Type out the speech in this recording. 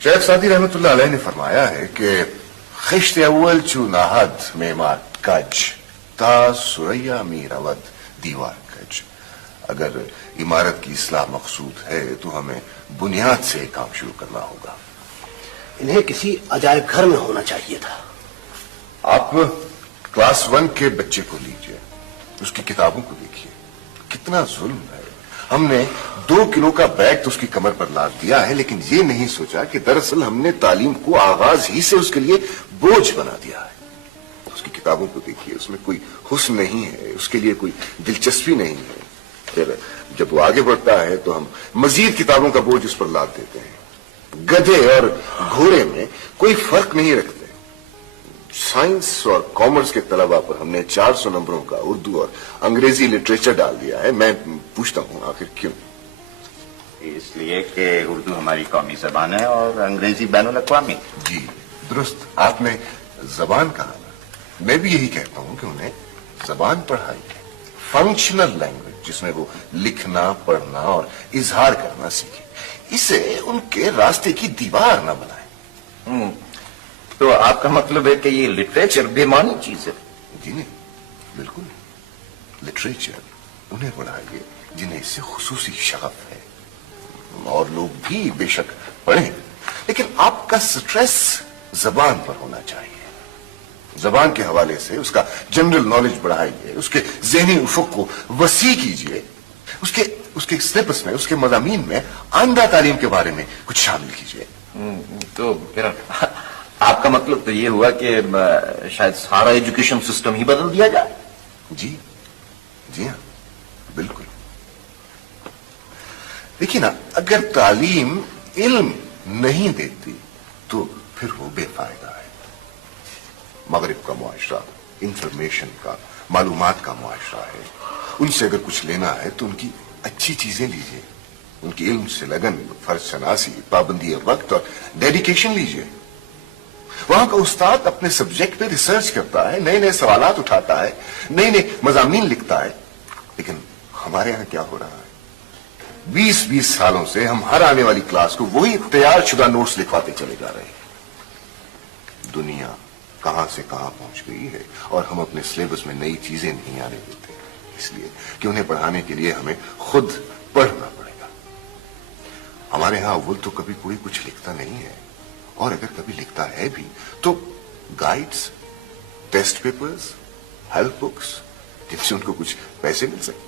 शेख सादी रहमतुल्लाह अलैह ने फरमाया है कि खिश्त अव्वल चू नाहद मेमार कज ता सुरैया मीर अवध दीवार कज। अगर इमारत की इस्लाह मकसूद है तो हमें बुनियाद से काम शुरू करना होगा। इन्हें किसी अजायब घर में होना चाहिए था। आप क्लास 1 के बच्चे को लीजिए, उसकी किताबों को देखिए, कितना जुल्म है। हमने 2 किलो का बैग तो उसकी कमर पर लाद दिया है, लेकिन ये नहीं सोचा कि दरअसल हमने तालीम को आगाज ही से उसके लिए बोझ बना दिया है। उसकी किताबों को देखिए, उसमें कोई हुस्न नहीं है, उसके लिए कोई दिलचस्पी नहीं है। फिर जब वो आगे बढ़ता है तो हम मजीद किताबों का बोझ उस पर लाद देते हैं। गधे और घोड़े में कोई फर्क नहीं रखते। साइंस और कॉमर्स के तलबा पर हमने 400 नंबरों का उर्दू और अंग्रेजी लिटरेचर डाल दिया है। मैं पूछता हूं आखिर क्यों? इसलिए कि उर्दू हमारी कौमी जबान है और अंग्रेजी बैनुल अक़वामी। जी दुरुस्त, आपने जबान कहा ना, मैं भी यही कहता हूं कि उन्हें जबान पढ़ाई है, फंक्शनल लैंग्वेज जिसमें वो लिखना, पढ़ना और इजहार करना सीखे। इसे उनके रास्ते की दीवार न बनाए। तो आपका मतलब है कि ये लिटरेचर बेमानी चीज है? जी नहीं, बिल्कुल। लिटरेचर उन्हें पढ़ाइए जिन्हें इससे खुसूसी शगफ है, और लोग भी बेशक पढ़ें, लेकिन आपका स्ट्रेस जबान पर होना चाहिए। जबान के हवाले से उसका जनरल नॉलेज बढ़ाइए, उसके ज़हनी उफुक को वसी कीजिए, उसके सिलेबस में, उसके मज़ामीन में आंदा तालीम के बारे में कुछ शामिल कीजिए। तो फिर आपका मतलब तो ये हुआ कि शायद सारा एजुकेशन सिस्टम ही बदल दिया जाए? जी हाँ, बिल्कुल। देखिए ना, अगर तालीम इल्म नहीं देती तो फिर वो बेफायदा है। मगरिब का मुआशरा इंफॉर्मेशन का, मालूमात का मुआशरा है। उनसे अगर कुछ लेना है तो उनकी अच्छी चीजें लीजिए, उनकी इल्म से लगन, फर्ज शनासी, पाबंदी वक्त और डेडिकेशन लीजिए। वहां का उस्ताद अपने सब्जेक्ट पे रिसर्च करता है, नए नए सवालात उठाता है, नए नए मजामीन लिखता है। लेकिन हमारे यहां क्या हो रहा है? 20-20 सालों से हम हर आने वाली क्लास को वही तैयार शुदा नोट्स लिखवाते चले जा रहे हैं। दुनिया कहां से कहां पहुंच गई है और हम अपने सिलेबस में नई चीजें नहीं आने देते, इसलिए कि उन्हें पढ़ाने के लिए हमें खुद पढ़ना पड़ेगा। हमारे यहां अव्वल तो कभी कोई कुछ लिखता नहीं है, और अगर कभी लिखता है भी तो guides, test papers, help books, जिनसे उनको कुछ पैसे मिल सकते।